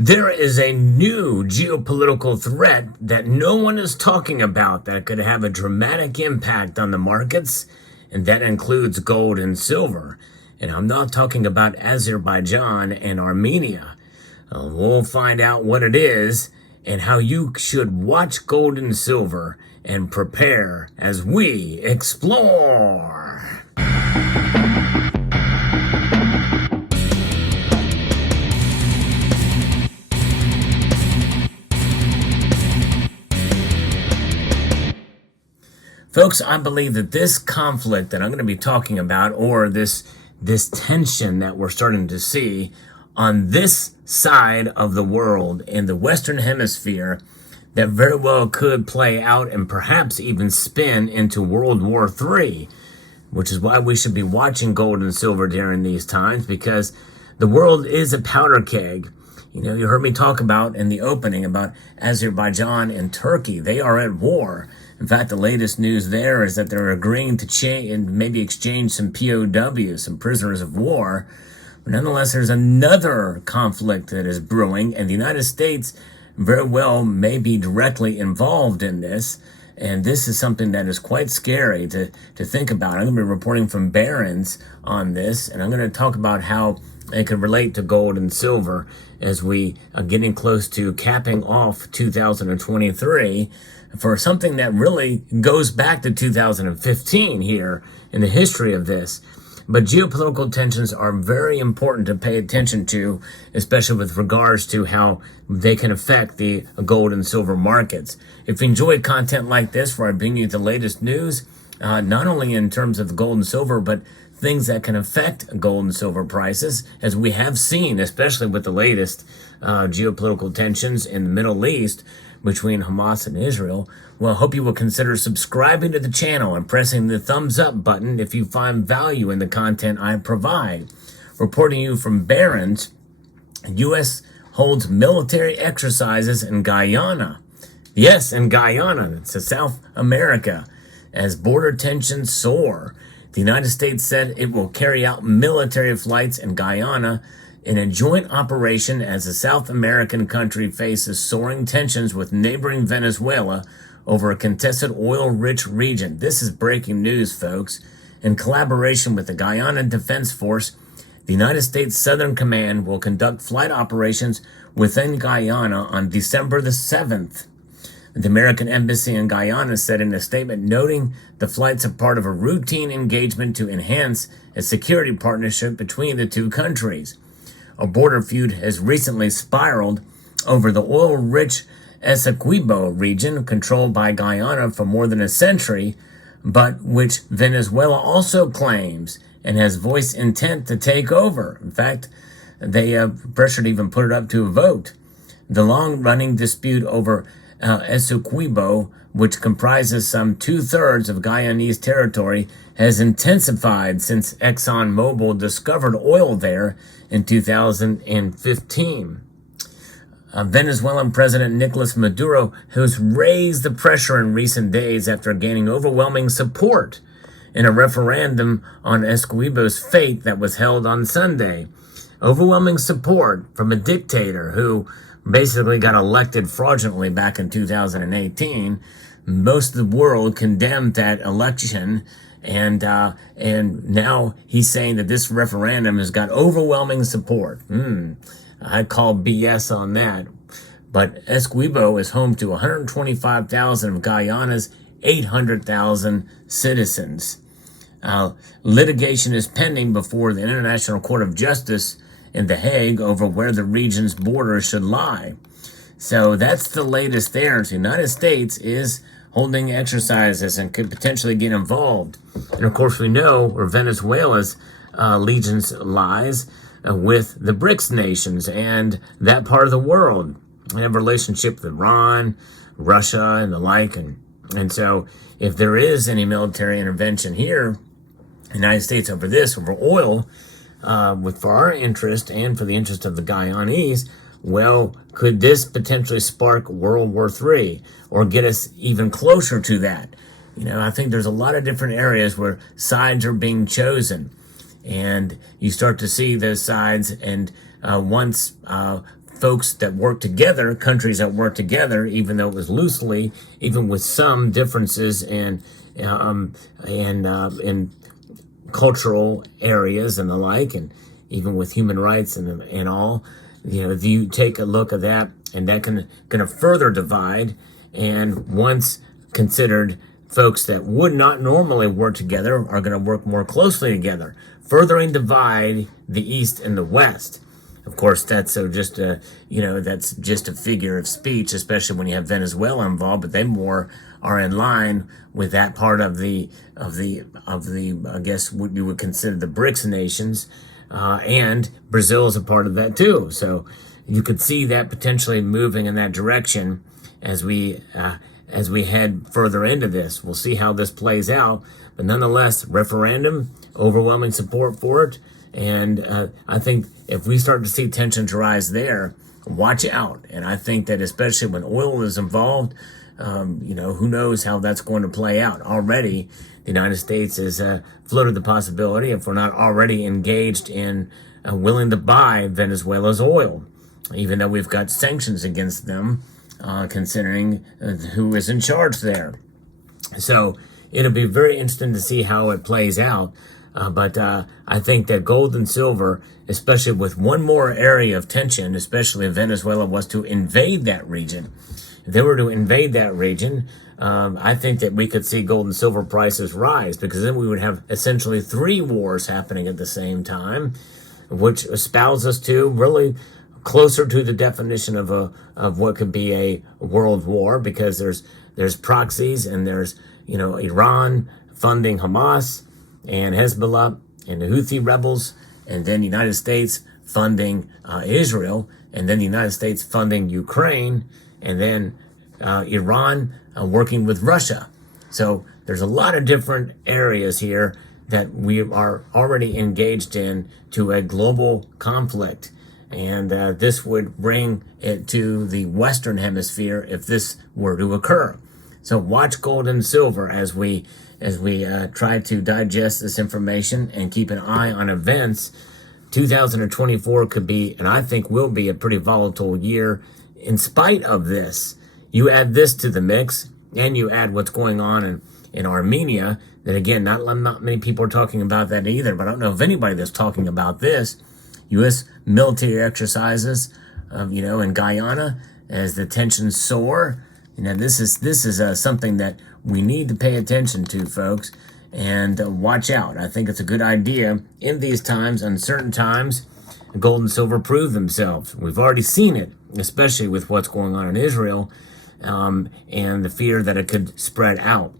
There is a new geopolitical threat that no one is talking about that could have a dramatic impact on the markets, and that includes gold and silver. And I'm not talking about Azerbaijan and Armenia. We'll find out what it is and how you should watch gold and silver and prepare as we explore. Folks, I believe that this conflict that I'm going to be talking about, or this tension that we're starting to see on this side of the world in the Western Hemisphere, that very well could play out and perhaps even spin into World War III, which is why we should be watching gold and silver during these times, because the world is a powder keg. You know, you heard me talk about in the opening about Azerbaijan and Turkey. They are at war. In fact, the latest news there is that they're agreeing to change and maybe exchange some POWs, some prisoners of war. But nonetheless, there's another conflict that is brewing, and the United States very well may be directly involved in this. And this is something that is quite scary to think about. I'm going to be reporting from Barron's on this, and I'm going to talk about how it could relate to gold and silver as we are getting close to capping off 2023 for something that really goes back to 2015 here in the history of this. But geopolitical tensions are very important to pay attention to, especially with regards to how they can affect the gold and silver markets. If you enjoy content like this, where I bring you the latest news, not only in terms of the gold and silver, but things that can affect gold and silver prices, as we have seen, especially with the latest geopolitical tensions in the Middle East between Hamas and Israel. Well, I hope you will consider subscribing to the channel and pressing the thumbs up button if you find value in the content I provide. Reporting you from Barron's, U.S. holds military exercises in Guyana. Yes, in Guyana, it's South America, as border tensions soar. The United States said it will carry out military flights in Guyana in a joint operation as the South American country faces soaring tensions with neighboring Venezuela over a contested oil-rich region. This is breaking news, folks. In collaboration with the Guyana Defense Force, the United States Southern Command will conduct flight operations within Guyana on December the 7th. The American Embassy in Guyana said in a statement, noting the flights are part of a routine engagement to enhance a security partnership between the two countries. A border feud has recently spiraled over the oil-rich Essequibo region, controlled by Guyana for more than a century, but which Venezuela also claims and has voiced intent to take over. In fact, they pressured to even put it up to a vote. The long-running dispute over Essequibo, which comprises some two-thirds of Guyanese territory, has intensified since ExxonMobil discovered oil there in 2015. Venezuelan President Nicolas Maduro has raised the pressure in recent days after gaining overwhelming support in a referendum on Essequibo's fate that was held on Sunday. Overwhelming support from a dictator who basically got elected fraudulently back in 2018. Most of the world condemned that election, and now he's saying that this referendum has got overwhelming support. I call BS on that. But Essequibo is home to 125,000 of Guyana's 800,000 citizens. Litigation is pending before the International Court of Justice in The Hague over where the region's border should lie. So that's the latest there. The United States is holding exercises and could potentially get involved. And of course, we know where Venezuela's allegiance lies with the BRICS nations and that part of the world. They have a relationship with Iran, Russia, and the like. And so if there is any military intervention here, the United States over oil, for our interest and for the interest of the Guyanese, well, could this potentially spark World War III or get us even closer to that? You know, I think there's a lot of different areas where sides are being chosen, and you start to see those sides, and once folks that work together, countries that work together, even though it was loosely, even with some differences in cultural areas and the like, and even with human rights and all. If you take a look at that, and that can further divide, and once considered folks that would not normally work together are going to work more closely together, furthering divide the East and the West. Of course, that's just a figure of speech, especially when you have Venezuela involved. But they more are in line with that part of the I guess what you would consider the BRICS nations, and Brazil is a part of that too. So you could see that potentially moving in that direction as we head further into this. We'll see how this plays out, but nonetheless, referendum, overwhelming support for it. And I think if we start to see tensions rise there, watch out. And I think that especially when oil is involved, who knows how that's going to play out. Already, the United States has floated the possibility, if we're not already engaged in willing to buy Venezuela's oil, even though we've got sanctions against them, considering who is in charge there. So it'll be very interesting to see how it plays out. But I think that gold and silver, especially with one more area of tension, especially if Venezuela was to invade that region, if they were to invade that region, I think that we could see gold and silver prices rise, because then we would have essentially 3 wars happening at the same time, which espouses us to really closer to the definition of what could be a world war, because there's proxies, and there's Iran funding Hamas and Hezbollah and the Houthi rebels, and then the United States funding Israel, and then the United States funding Ukraine, and then Iran working with Russia. So there's a lot of different areas here that we are already engaged in to a global conflict. And this would bring it to the Western Hemisphere if this were to occur. So watch gold and silver as we try to digest this information and keep an eye on events. 2024 could be, and I think will be, a pretty volatile year in spite of this. You add this to the mix, and you add what's going on in Armenia, that again, not many people are talking about that either, but I don't know of anybody that's talking about this. U.S. military exercises, in Guyana as the tensions soar. This is something that we need to pay attention to, folks, and watch out. I think it's a good idea in these times, uncertain times. Gold and silver prove themselves. We've already seen it, especially with what's going on in Israel, and the fear that it could spread out.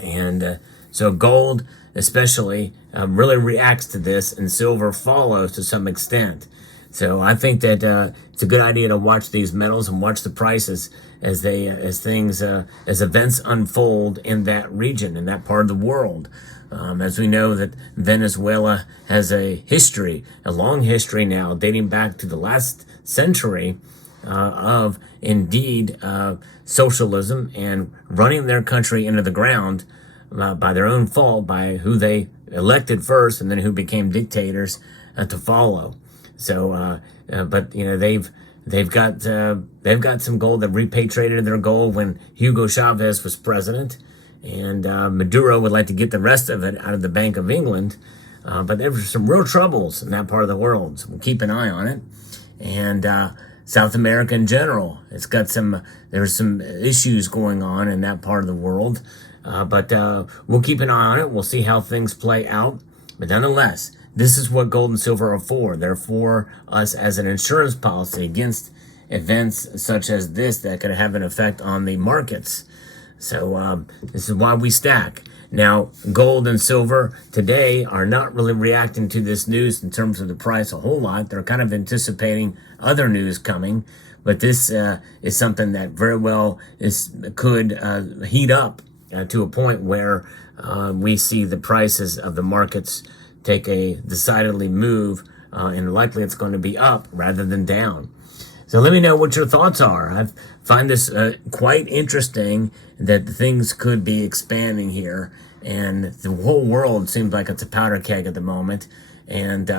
And so gold, especially, really reacts to this, and silver follows to some extent. So I think that it's a good idea to watch these metals and watch the prices as events unfold in that region, in that part of the world. As we know that Venezuela has a long history now, dating back to the last century, of indeed socialism and running their country into the ground by their own fault, by who they elected first and then who became dictators to follow. So, but they've got some gold that repatriated their gold when Hugo Chavez was president, and Maduro would like to get the rest of it out of the Bank of England. But there were some real troubles in that part of the world, so we'll keep an eye on it. And South America in general, there's some issues going on in that part of the world. But we'll keep an eye on it. We'll see how things play out. But nonetheless, this is what gold and silver are for. They're for us as an insurance policy against events such as this that could have an effect on the markets. So this is why we stack. Now, gold and silver today are not really reacting to this news in terms of the price a whole lot. They're kind of anticipating other news coming. But this is something that very well could heat up to a point where we see the prices of the markets take a decidedly move, and likely it's going to be up rather than down. So let me know what your thoughts are. I find this quite interesting that things could be expanding here, and the whole world seems like it's a powder keg at the moment. And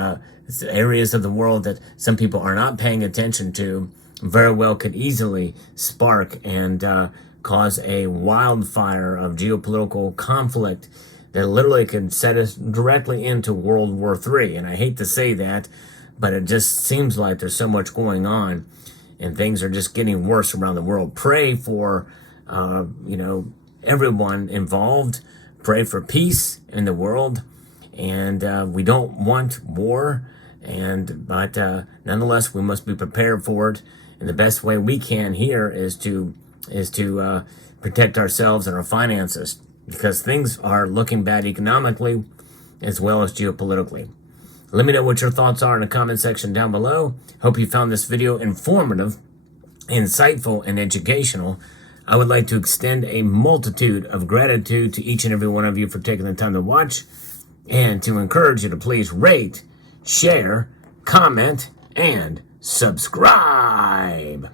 areas of the world that some people are not paying attention to very well could easily spark and cause a wildfire of geopolitical conflict that literally could set us directly into World War III. And I hate to say that, but it just seems like there's so much going on and things are just getting worse around the world. Pray for, everyone involved. Pray for peace in the world. And we don't want war. But nonetheless, we must be prepared for it. And the best way we can here is to protect ourselves and our finances, because things are looking bad economically as well as geopolitically. Let me know what your thoughts are in the comment section down below. Hope you found this video informative, insightful, and educational. I would like to extend a multitude of gratitude to each and every one of you for taking the time to watch, and to encourage you to please rate, share, comment, and subscribe.